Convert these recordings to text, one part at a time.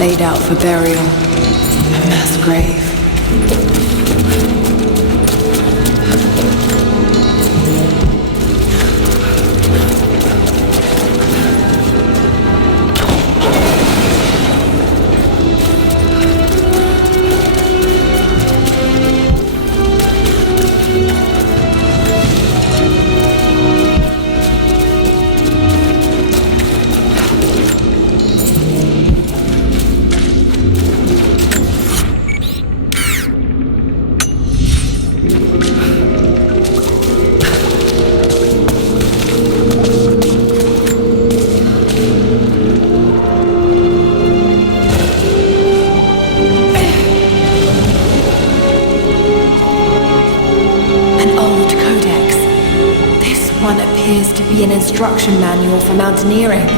laid out for burial. A mass grave. An instruction manual for mountaineering.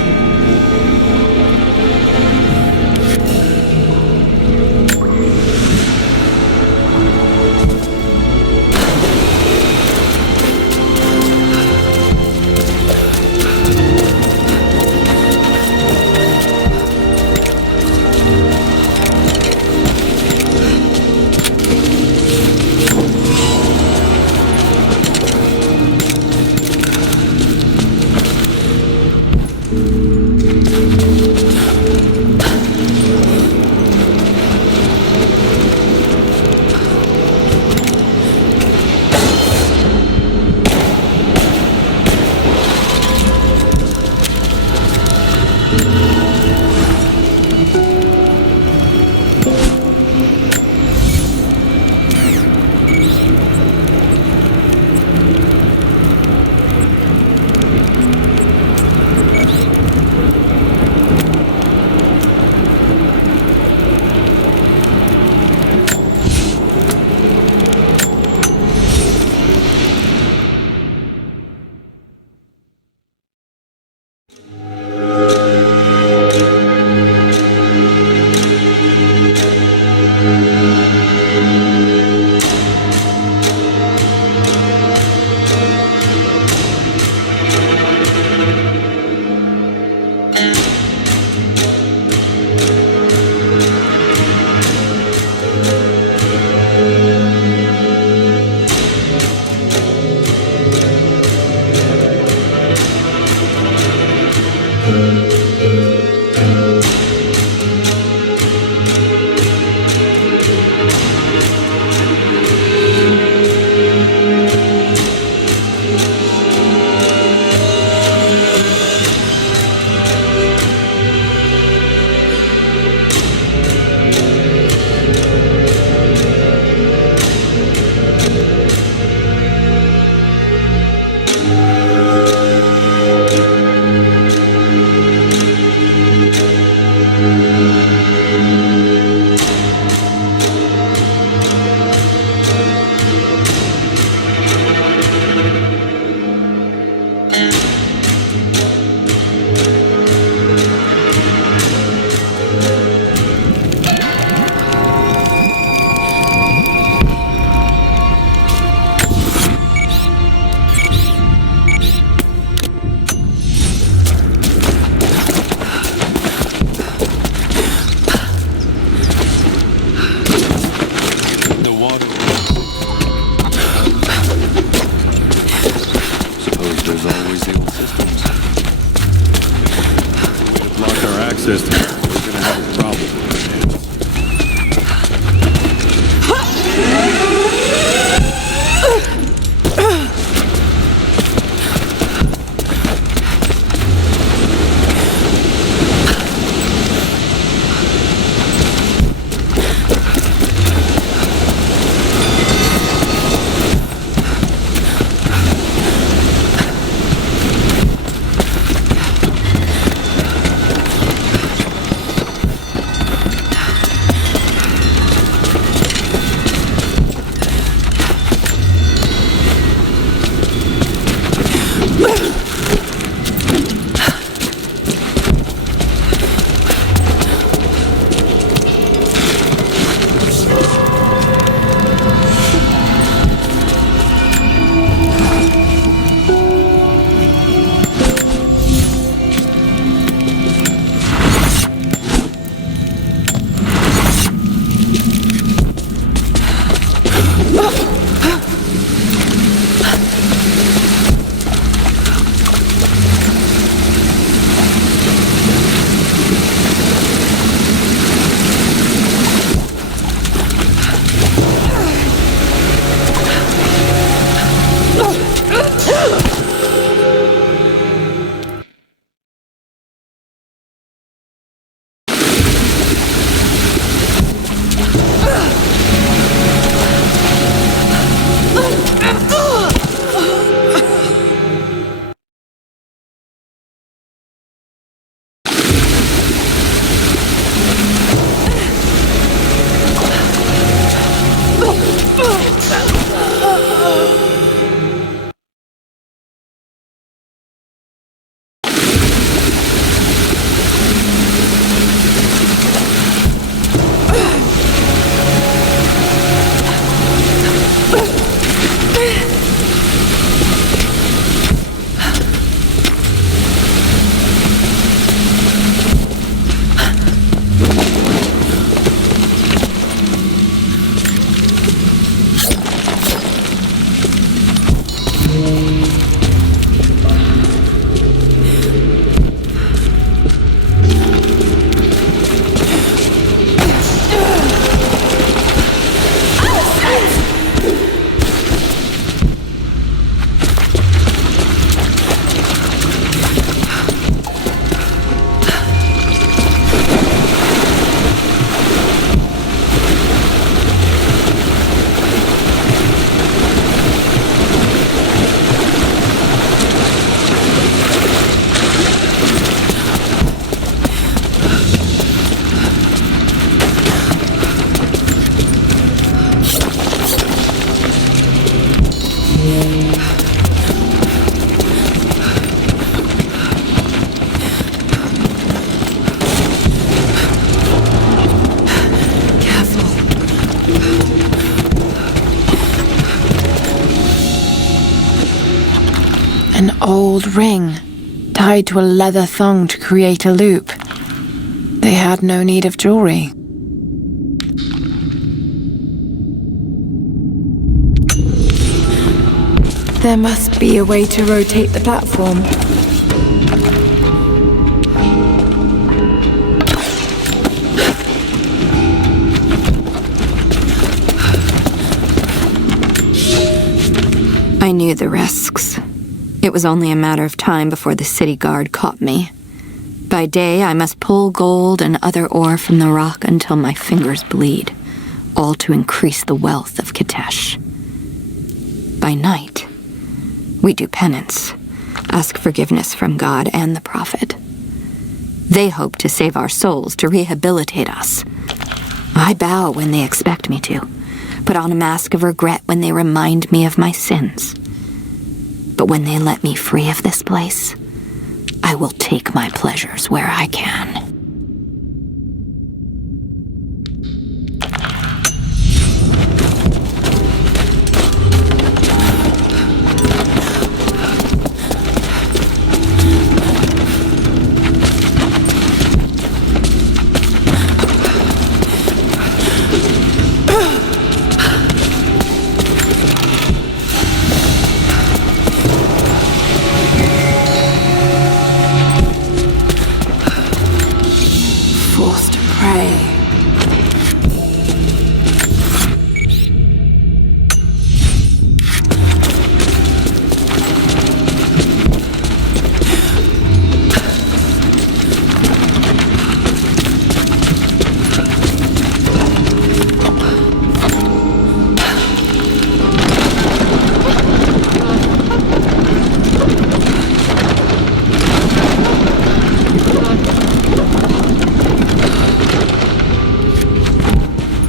gold ring, tied to a leather thong to create a loop. They had no need of jewelry. There must be a way to rotate the platform. I knew the risks. It was only a matter of time before the city guard caught me. By day, I must pull gold and other ore from the rock until my fingers bleed, all to increase the wealth of Kitezh. By night, we do penance, ask forgiveness from God and the Prophet. They hope to save our souls, to rehabilitate us. I bow when they expect me to, put on a mask of regret when they remind me of my sins. But when they let me free of this place, I will take my pleasures where I can.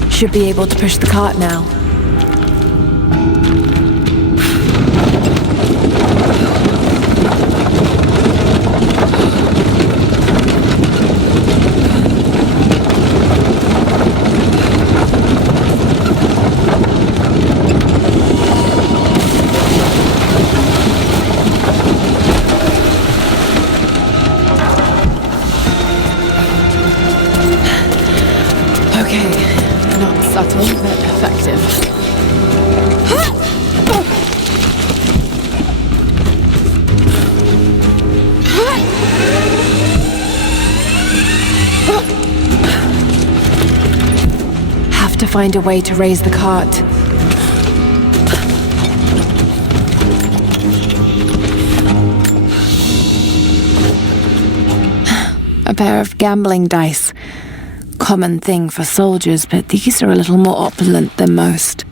Should be able to push the cart now. Subtle but effective. Have to find a way to raise the cart. A pair of gambling dice. Common thing for soldiers, but these are a little more opulent than most.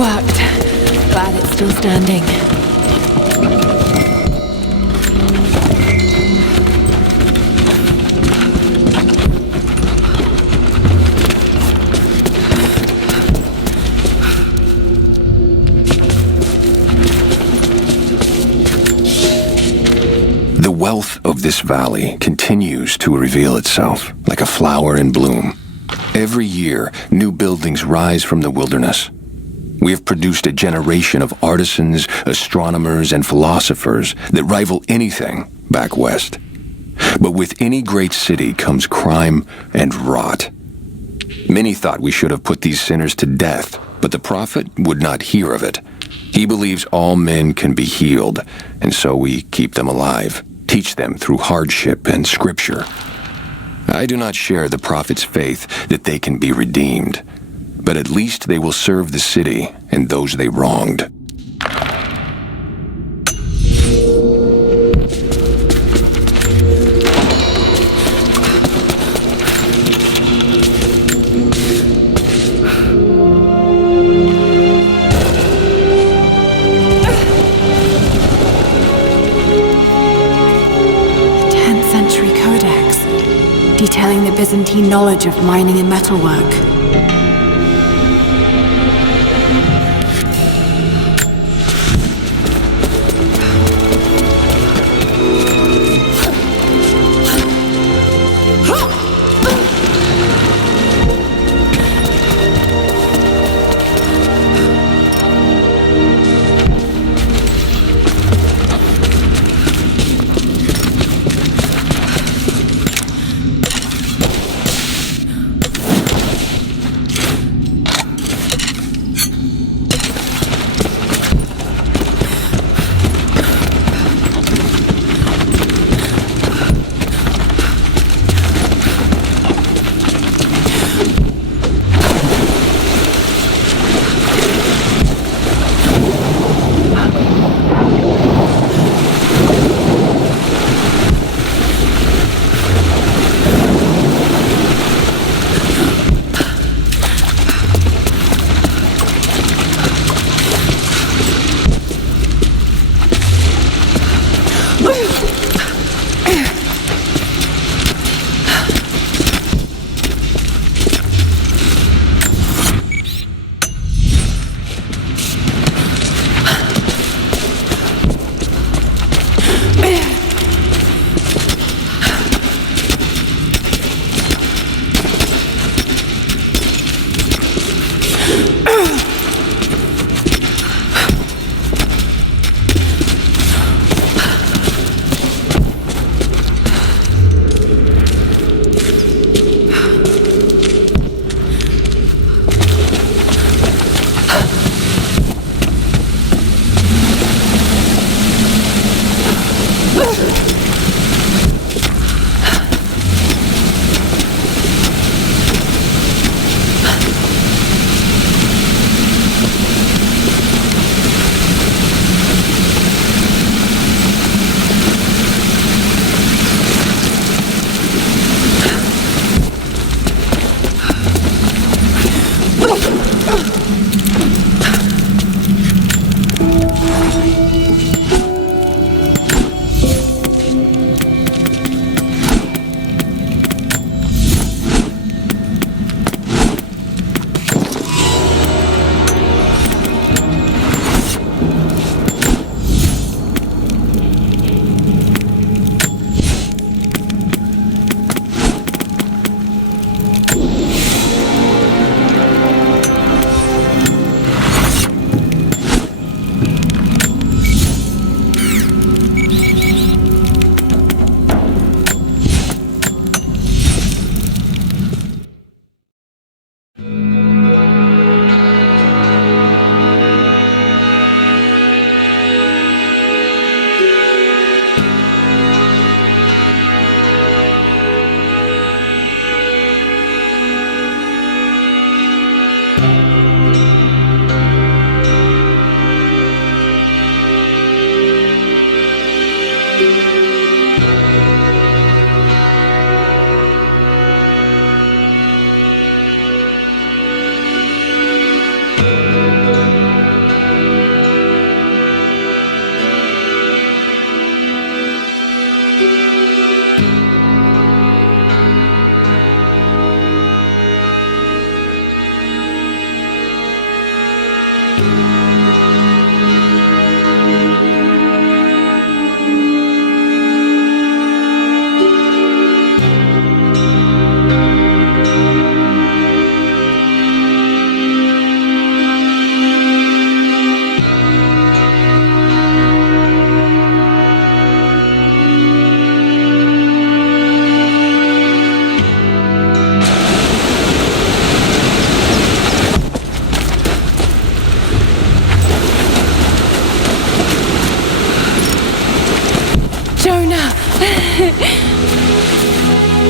worked. Glad it's still standing. The wealth of this valley continues to reveal itself like a flower in bloom. Every year, new buildings rise from the wilderness. We have produced a generation of artisans, astronomers, and philosophers that rival anything back west. But with any great city comes crime and rot. Many thought we should have put these sinners to death, but the prophet would not hear of it. He believes all men can be healed, and so we keep them alive, teach them through hardship and scripture. I do not share the prophet's faith that they can be redeemed, but at least they will serve the city and those they wronged. Detailing the Byzantine knowledge of mining and metalwork.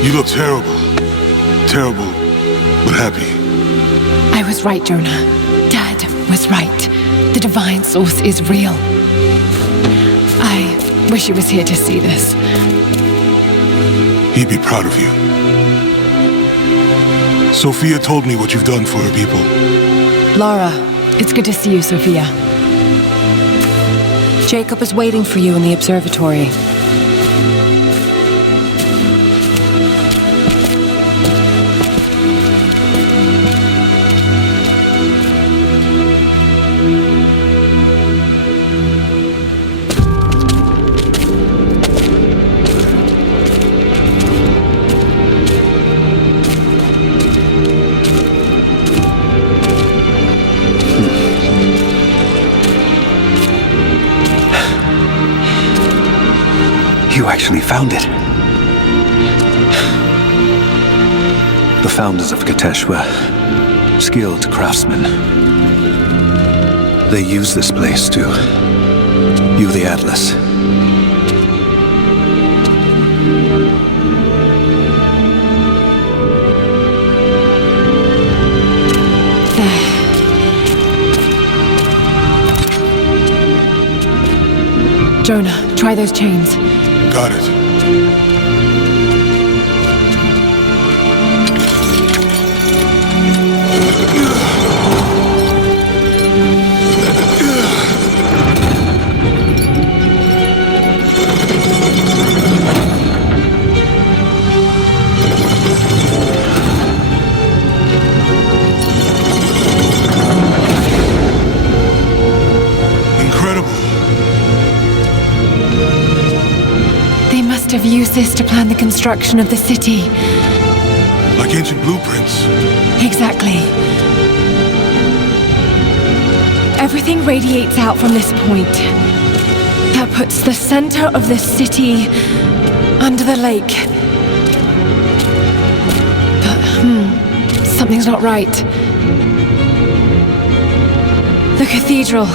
You look terrible. Terrible, but happy. I was right, Jonah. Dad was right. The divine source is real. I wish he was here to see this. He'd be proud of you. Sophia told me what you've done for her people. Lara, it's good to see you, Sophia. Jacob is waiting for you in the observatory. You actually found it. The founders of Kitezh were skilled craftsmen. They used this place to view the Atlas. Jonah, try those chains. Got it. Have used this to plan the construction of the city. Like ancient blueprints. Exactly. Everything radiates out from this point. That puts the center of the city under the lake. But, something's not right. The cathedral,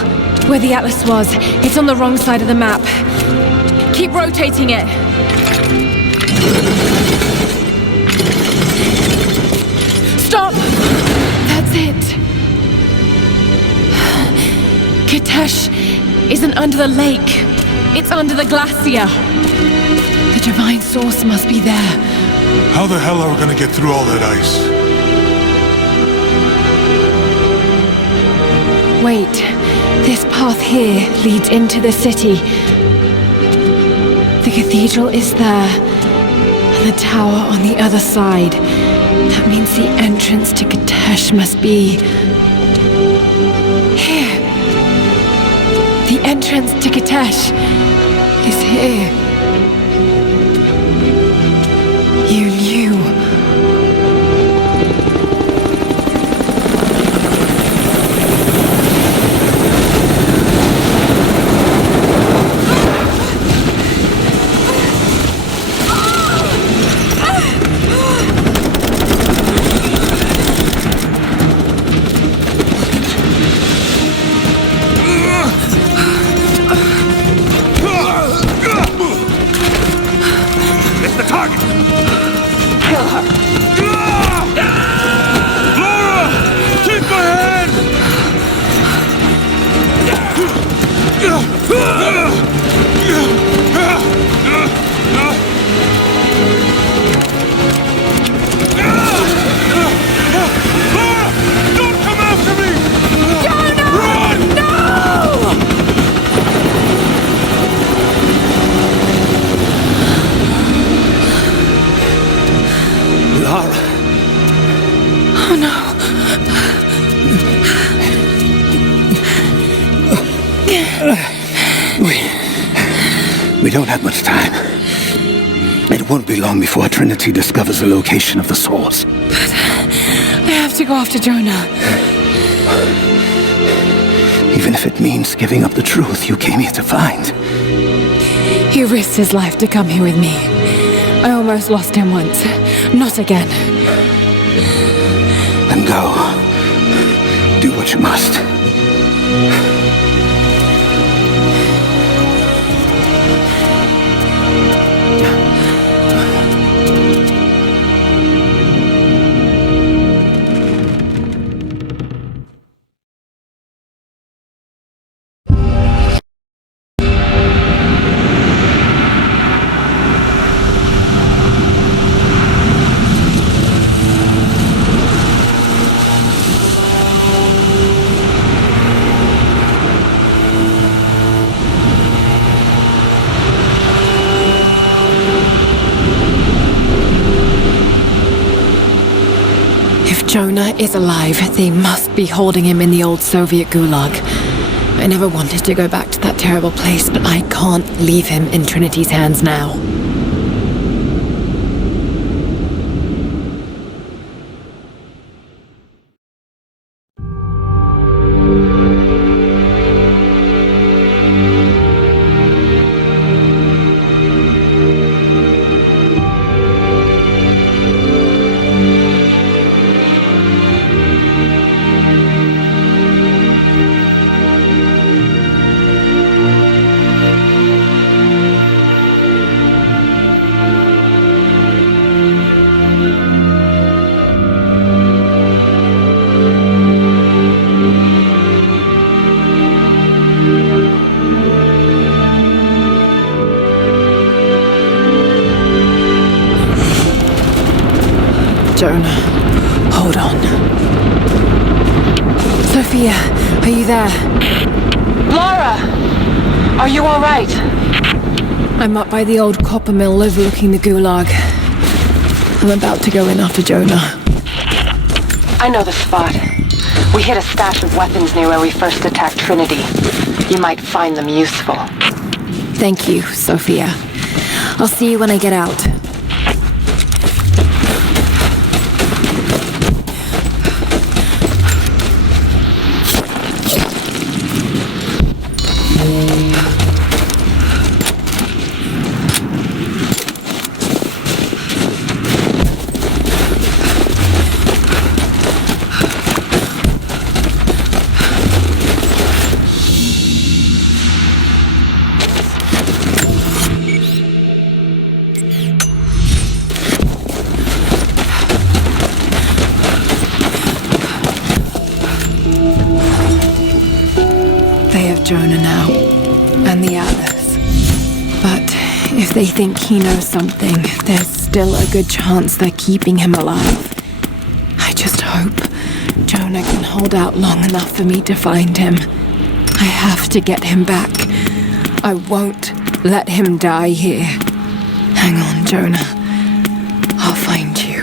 where the Atlas was, it's on the wrong side of the map. Keep rotating it. Stop! That's it. Kitezh isn't under the lake. It's under the glacier. The divine source must be there. How the hell are we gonna get through all that ice? Wait. This path here leads into the city. The cathedral is there, and the tower on the other side. That means the entrance to Kitezh must be here. The entrance to Kitezh is here. You knew. We don't have much time. It won't be long before Trinity discovers the location of the source. But I have to go after Jonah. Even if it means giving up the truth you came here to find. He risked his life to come here with me. I almost lost him once. Not again. Then go. Do what you must. Jonah is alive. They must be holding him in the old Soviet gulag. I never wanted to go back to that terrible place, but I can't leave him in Trinity's hands now. Jonah, hold on. Sophia, are you there? Lara! Are you all right? I'm up by the old copper mill overlooking the gulag. I'm about to go in after Jonah. I know the spot. We hit a stash of weapons near where we first attacked Trinity. You might find them useful. Thank you, Sophia. I'll see you when I get out. Jonah now, and the others. But if they think he knows something, there's still a good chance they're keeping him alive. I just hope Jonah can hold out long enough for me to find him. I have to get him back. I won't let him die here. Hang on, Jonah. I'll find you.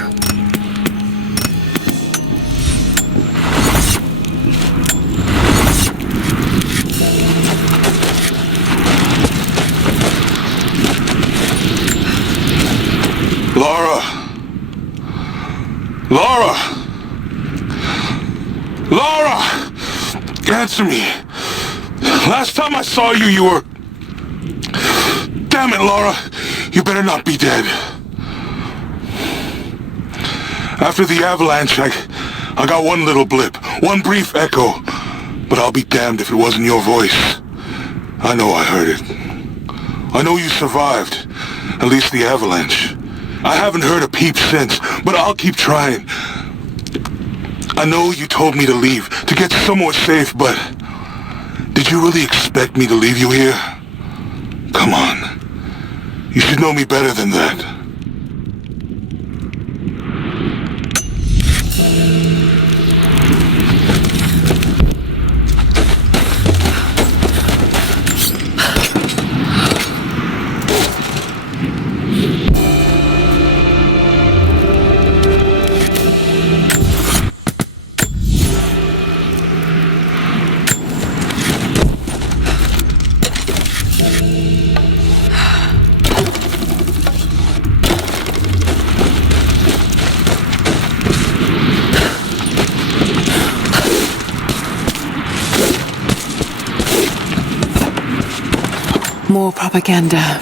Lara! Lara! Lara! Answer me. Last time I saw you, you were... Damn it, Lara. You better not be dead. After the avalanche, I got one little blip, one brief echo. But I'll be damned if it wasn't your voice. I know I heard it. I know you survived. At least the avalanche. I haven't heard a peep since, but I'll keep trying. I know you told me to leave, to get somewhere safe, but... Did you really expect me to leave you here? Come on. You should know me better than that. More propaganda.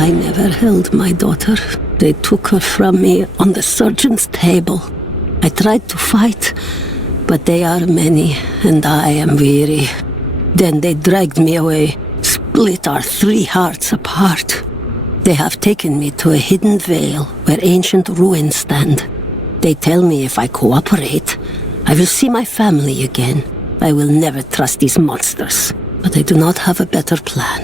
I never held my daughter. They took her from me on the surgeon's table. I tried to fight, but they are many, and I am weary. Then they dragged me away, split our 3 hearts apart. They have taken me to a hidden vale where ancient ruins stand. They tell me if I cooperate, I will see my family again. I will never trust these monsters, but I do not have a better plan.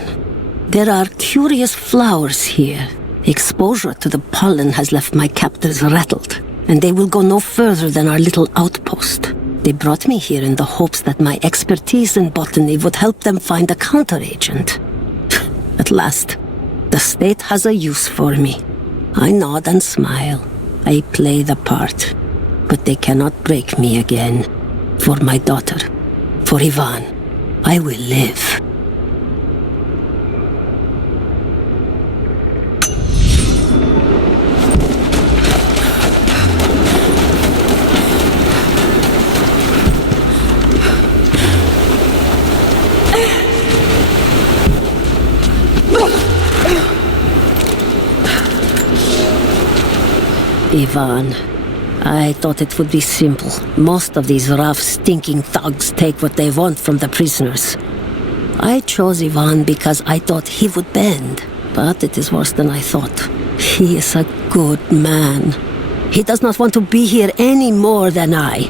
There are curious flowers here. Exposure to the pollen has left my captors rattled, and they will go no further than our little outpost. They brought me here in the hopes that my expertise in botany would help them find a counteragent. At last, the state has a use for me. I nod and smile. I play the part. But they cannot break me again. For my daughter, for Ivan, I will live. Ivan, I thought it would be simple. Most of these rough, stinking thugs take what they want from the prisoners. I chose Ivan because I thought he would bend, but it is worse than I thought. He is a good man. He does not want to be here any more than I.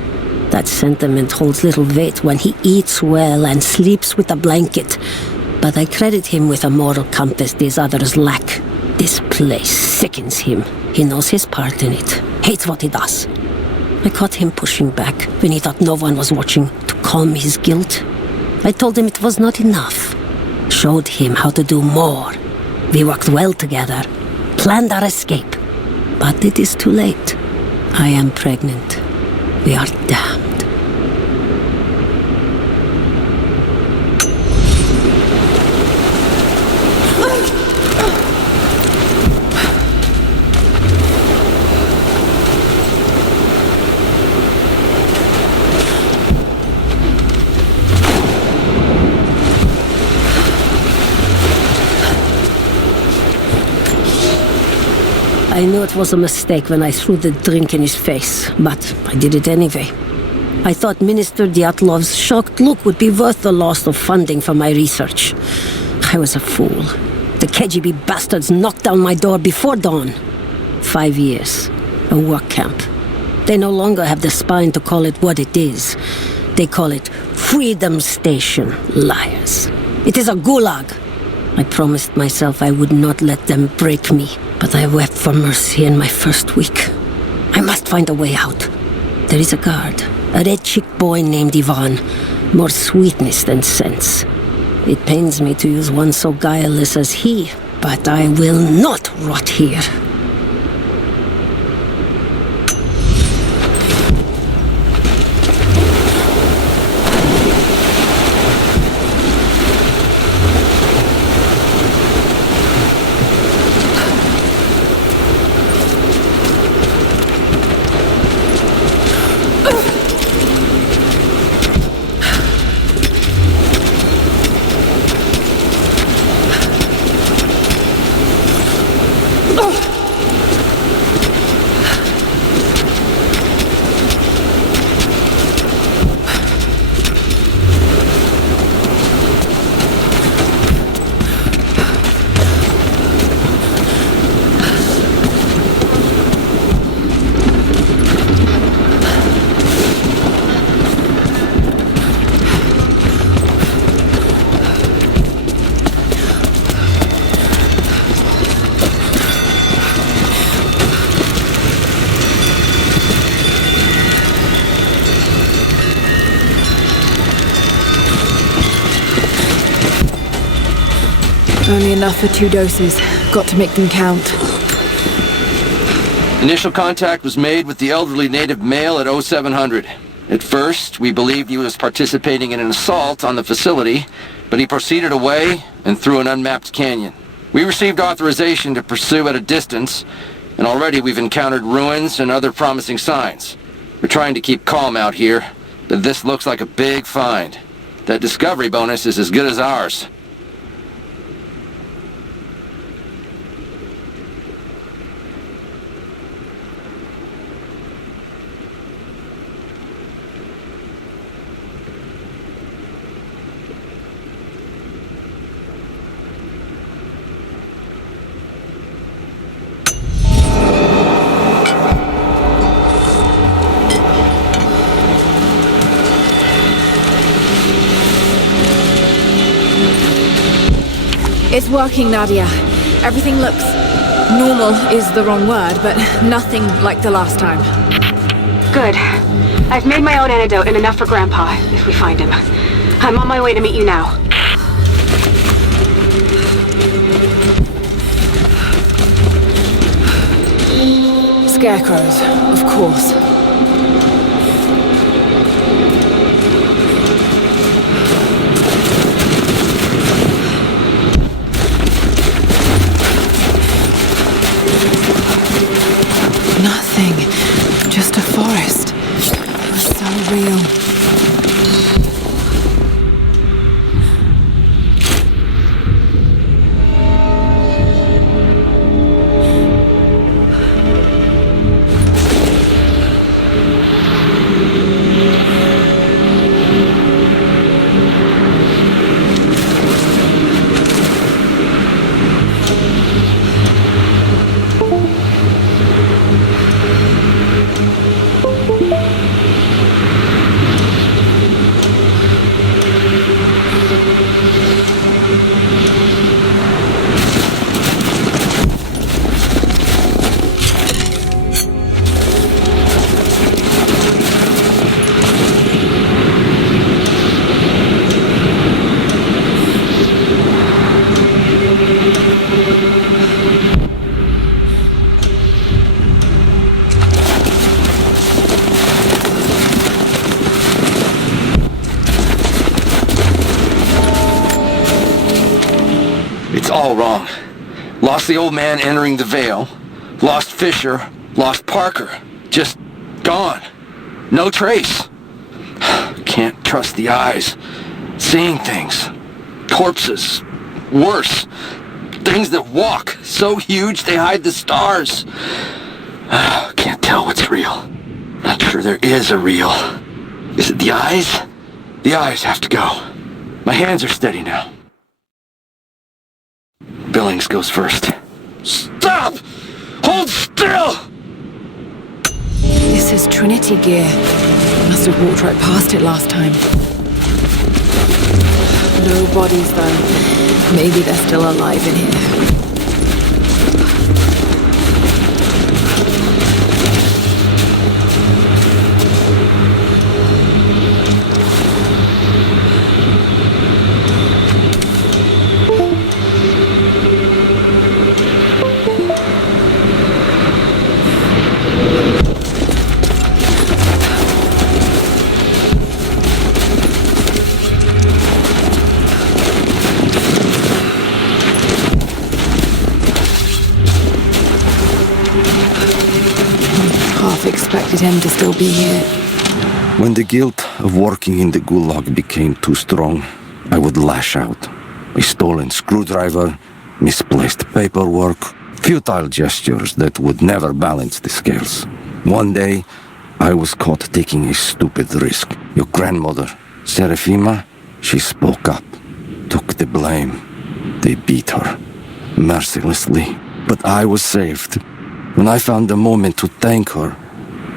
That sentiment holds little weight when he eats well and sleeps with a blanket, but I credit him with a moral compass these others lack. This place sickens him. He knows his part in it, hates what he does. I caught him pushing back when he thought no one was watching to calm his guilt. I told him it was not enough. Showed him how to do more. We worked well together, planned our escape. But it is too late. I am pregnant. We are damned. I knew it was a mistake when I threw the drink in his face, but I did it anyway. I thought Minister Dyatlov's shocked look would be worth the loss of funding for my research. I was a fool. The KGB bastards knocked down my door before dawn. 5 years. A work camp. They no longer have the spine to call it what it is. They call it Freedom Station. Liars. It is a gulag. I promised myself I would not let them break me, but I wept for mercy in my first week. I must find a way out. There is a guard, a red-cheeked boy named Ivan, more sweetness than sense. It pains me to use one so guileless as he, but I will not rot here. Only enough for 2 doses. Got to make them count. Initial contact was made with the elderly native male at 0700. At first, we believed he was participating in an assault on the facility, but he proceeded away and through an unmapped canyon. We received authorization to pursue at a distance, and already we've encountered ruins and other promising signs. We're trying to keep calm out here, but this looks like a big find. That discovery bonus is as good as ours. It's working, Nadia. Everything looks... normal is the wrong word, but nothing like the last time. Good. I've made my own antidote and enough for Grandpa, if we find him. I'm on my way to meet you now. Scarecrows, of course. Nothing. Just a forest. It was so real. All wrong. Lost the old man entering the Vale. Lost Fisher. Lost Parker. Just gone. No trace. Can't trust the eyes. Seeing things. Corpses. Worse. Things that walk. So huge they hide the stars. Can't tell what's real. Not sure there is a real. Is it the eyes? The eyes have to go. My hands are steady now. Billings goes first. Stop! Hold still! This is Trinity gear. Must have walked right past it last time. No bodies, though. Maybe they're still alive in here. Expected him to still be here. When the guilt of working in the Gulag became too strong, I would lash out. A stolen screwdriver, misplaced paperwork, futile gestures that would never balance the scales. One day, I was caught taking a stupid risk. Your grandmother, Seraphima, she spoke up, took the blame. They beat her, mercilessly. But I was saved. When I found the moment to thank her,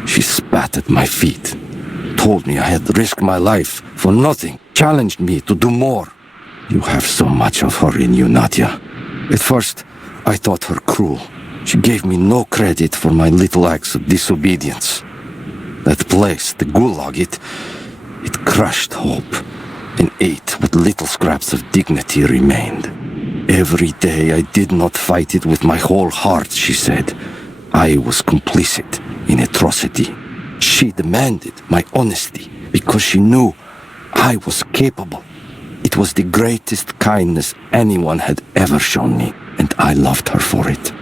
she spat at my feet, told me I had risked my life for nothing, challenged me to do more. You have so much of her in you, Nadia. At first, I thought her cruel. She gave me no credit for my little acts of disobedience. That place, the Gulag, it crushed hope and ate what little scraps of dignity remained. Every day I did not fight it with my whole heart, she said. I was complicit in atrocity. She demanded my honesty because she knew I was capable. It was the greatest kindness anyone had ever shown me, and I loved her for it.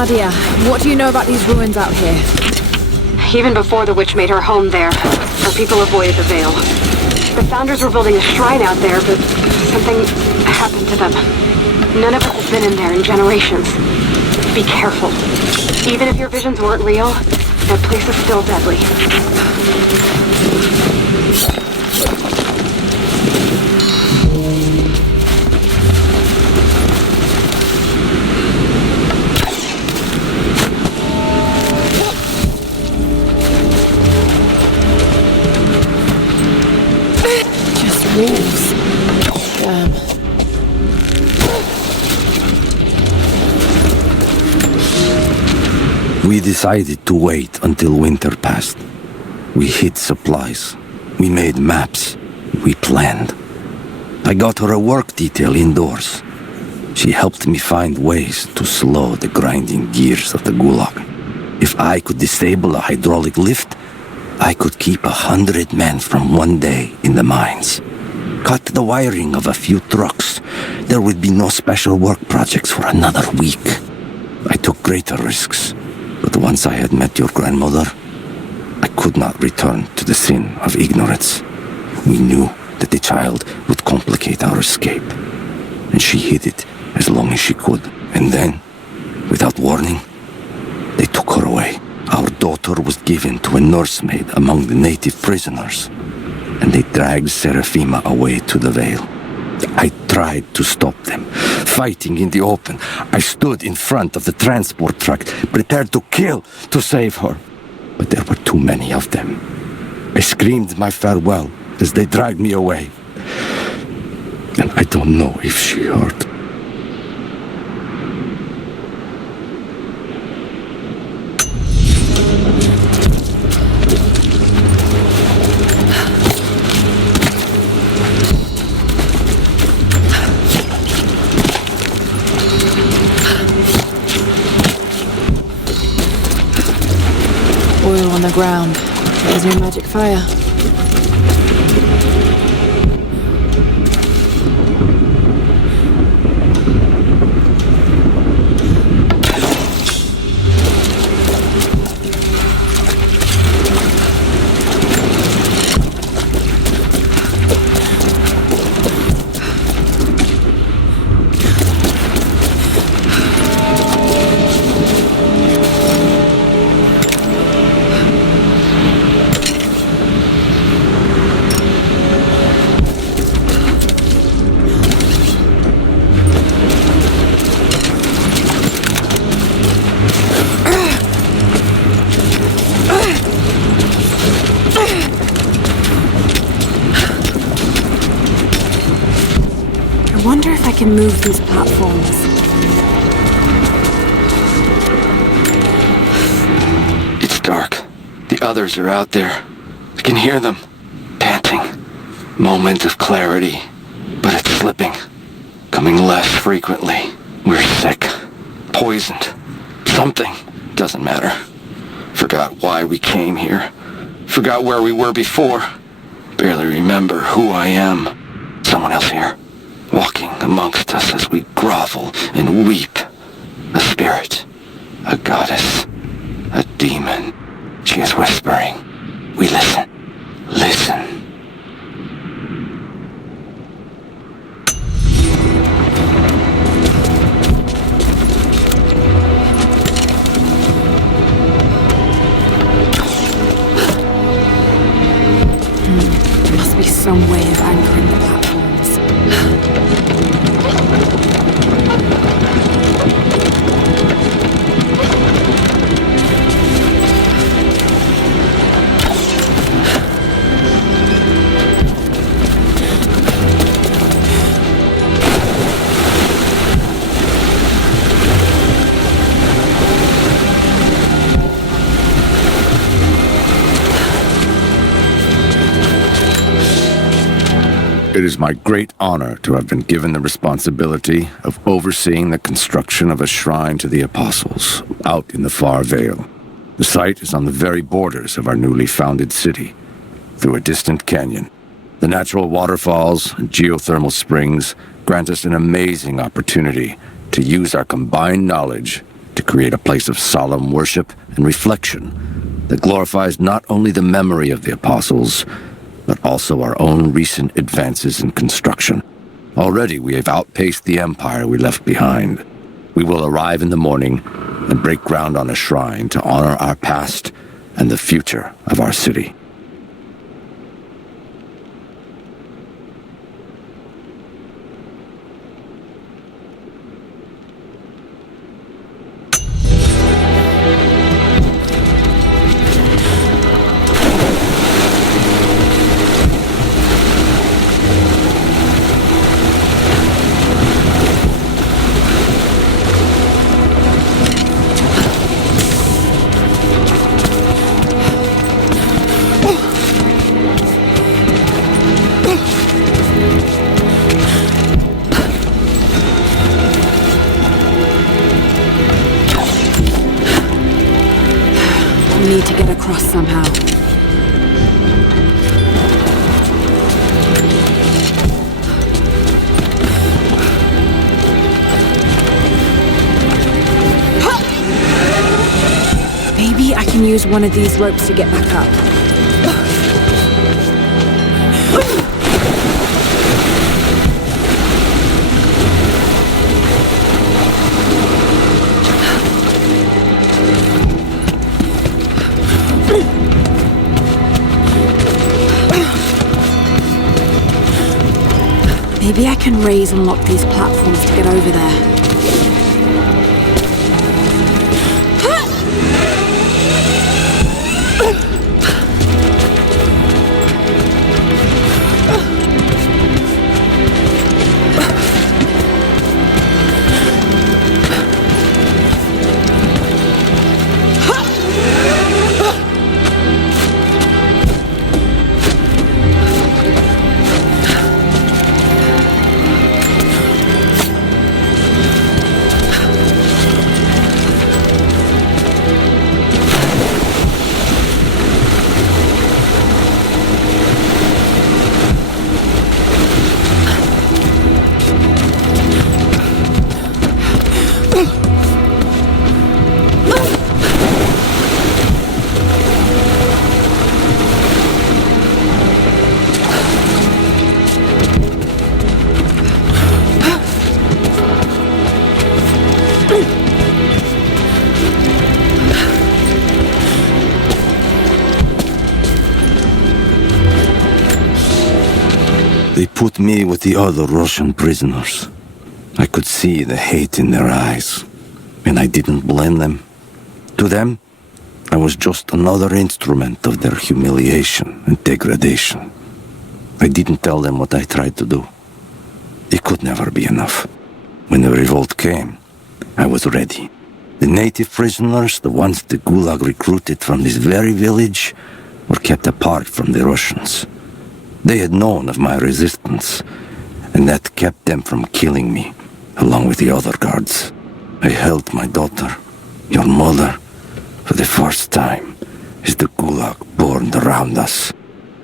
Nadia, what do you know about these ruins out here? Even before the witch made her home there, our people avoided the Veil. The founders were building a shrine out there, but something happened to them. None of us have been in there in generations. Be careful. Even if your visions weren't real, that place is still deadly. Just wolves. Damn. We decided to wait until winter passed. We hid supplies. We made maps. We planned. I got her a work detail indoors. She helped me find ways to slow the grinding gears of the gulag. If I could disable a hydraulic lift, I could keep 100 men from one day in the mines. Cut the wiring of a few trucks. There would be no special work projects for another week. I took greater risks. But once I had met your grandmother, I could not return to the sin of ignorance. We knew that the child would complicate our escape, and she hid it as long as she could. And then, without warning, they took her away. Our daughter was given to a nursemaid among the native prisoners, and they dragged Seraphima away to the Veil. I tried to stop them, fighting in the open. I stood in front of the transport truck, prepared to kill to save her. But there were too many of them. I screamed my farewell as they dragged me away. And I don't know if she heard. Oil on the ground. There's your magic fire. I wonder if I can move these platforms. It's dark. The others are out there. I can hear them, panting. Moment of clarity, but it's slipping. Coming less frequently. We're sick. Poisoned. Something. Doesn't matter. Forgot why we came here. Forgot where we were before. Barely remember who I am. Someone else here. Walking amongst us as we grovel and weep. A spirit. A goddess. A demon. She is whispering. We listen. Listen. There must be some way of anchoring the platforms. It is my great honor to have been given the responsibility of overseeing the construction of a shrine to the Apostles out in the far Vale. The site is on the very borders of our newly founded city, through a distant canyon. The natural waterfalls and geothermal springs grant us an amazing opportunity to use our combined knowledge to create a place of solemn worship and reflection that glorifies not only the memory of the apostles, but also our own recent advances in construction. Already we have outpaced the empire we left behind. We will arrive in the morning and break ground on a shrine to honor our past and the future of our city. We need to get across somehow. Maybe I can use one of these ropes to get back up. Maybe I can raise and lock these platforms to get over there. They put me with the other Russian prisoners. I could see the hate in their eyes, and I didn't blame them. To them, I was just another instrument of their humiliation and degradation. I didn't tell them what I tried to do. It could never be enough. When the revolt came, I was ready. The native prisoners, the ones the Gulag recruited from this very village, were kept apart from the Russians. They had known of my resistance, and that kept them from killing me, along with the other guards. I held my daughter, your mother, for the first time, as the Gulag burned around us.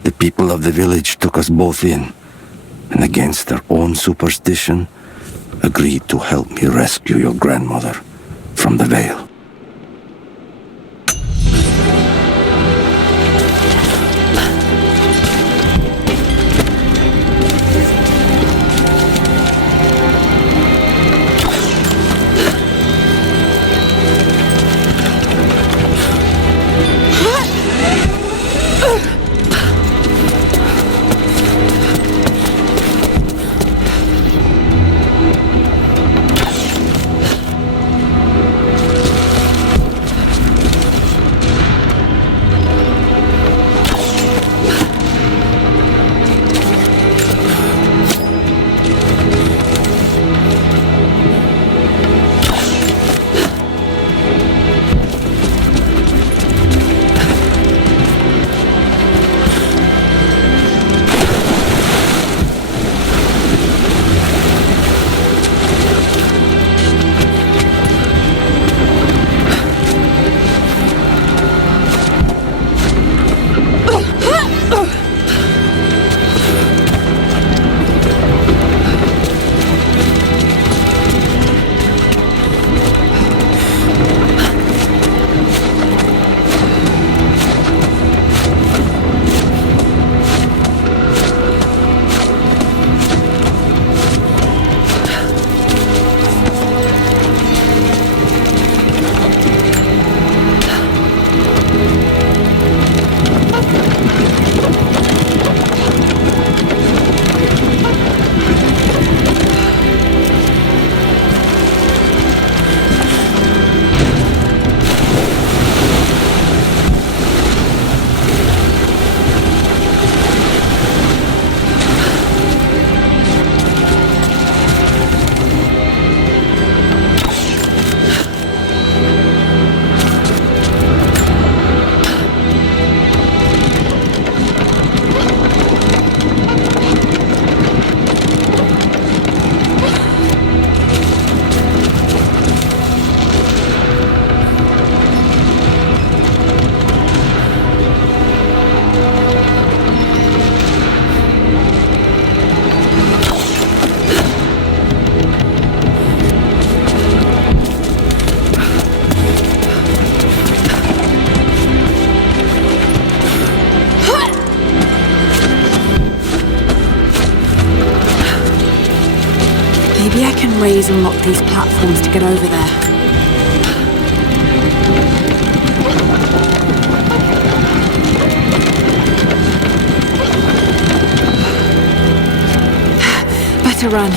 The people of the village took us both in, and against their own superstition, agreed to help me rescue your grandmother from the Veil. always unlock these platforms to get over there. Better run.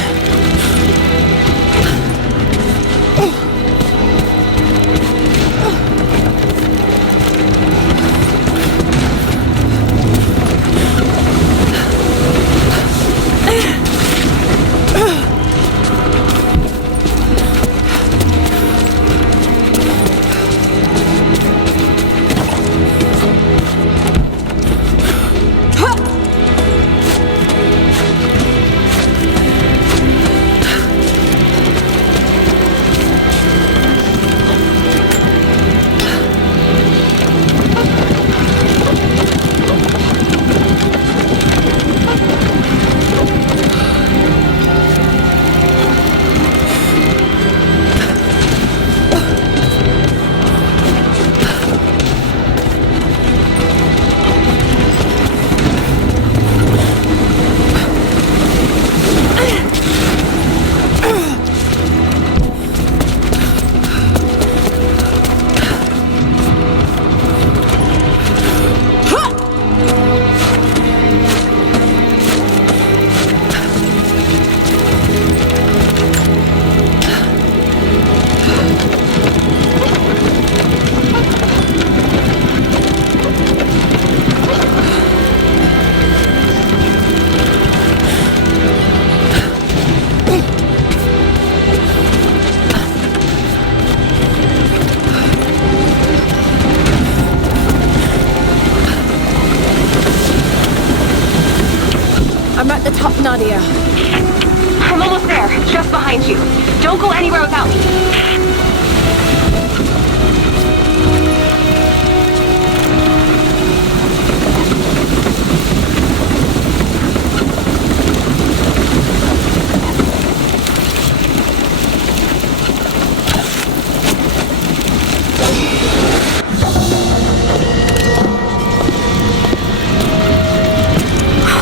I'm at the top, Nadia. I'm almost there, just behind you. Don't go anywhere without me.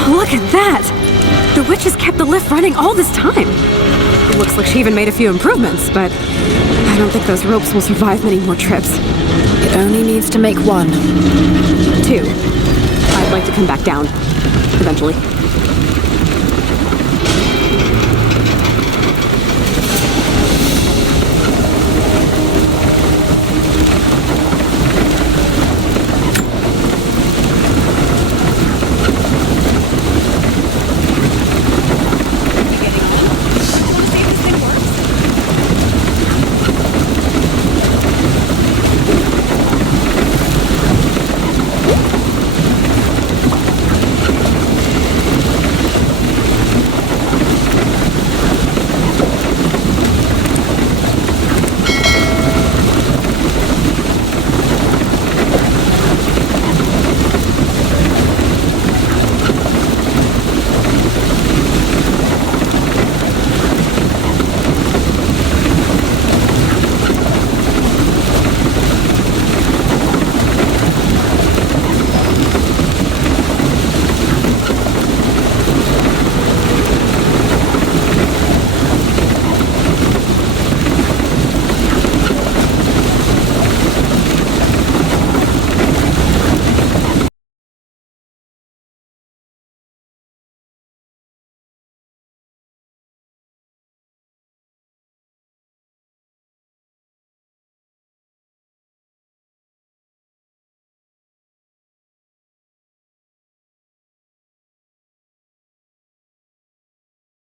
Look at that! The witch has kept the lift running all this time. It looks like she even made a few improvements, but I don't think those ropes will survive many more trips. It only needs to make one. 2. I'd like to come back down. Eventually.